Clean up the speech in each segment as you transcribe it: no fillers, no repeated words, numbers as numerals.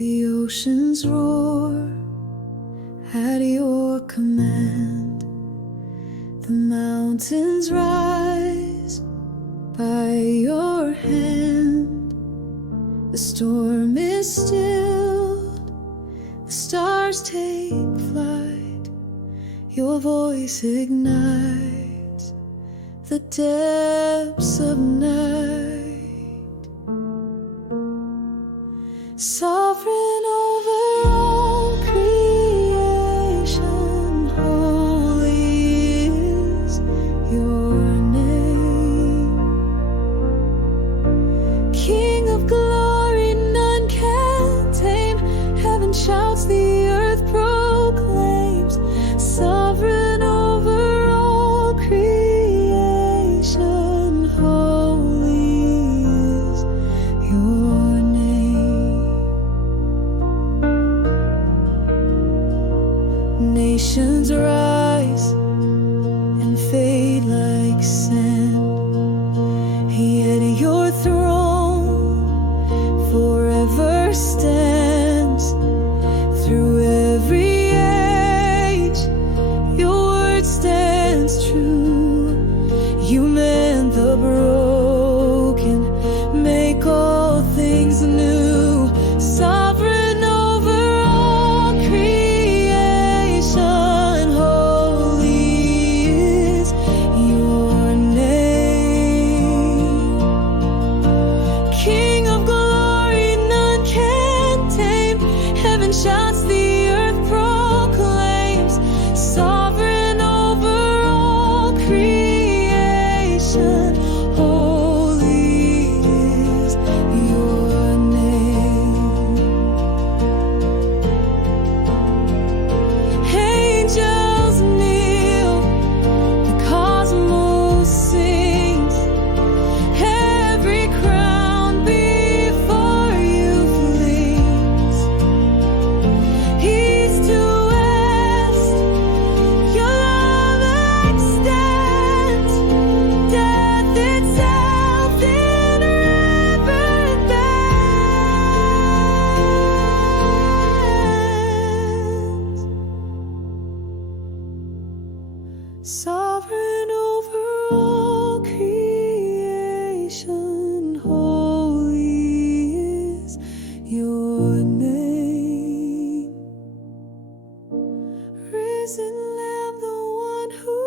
The oceans roar at your command. The mountains rise by your hand. The storm is stilled, the stars take flight. Your voice ignites the depths of night. Sovereign over all creation, holy is your name. King of glory, none can tame. Heaven shouts, the earth proclaims. Sovereign over all creation, holy is your name. Nations rise and fade like sand, yet your throne forever stands. Through every age, your word stands true. You mend the broken, make all things new. Sovereign over all creation, holy is your name. King of glory, none can tame. Heaven shouts, the earth proclaims. Sovereign over all creation, holy is your name. Angels kneel, the cosmos sings. Every crown before you flings. East to west, your love extends. Death itself in river bends. Sovereign over all creation, holy is your name. Risen Lamb, the one who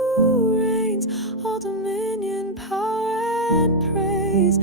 reigns, all dominion, power, and praise.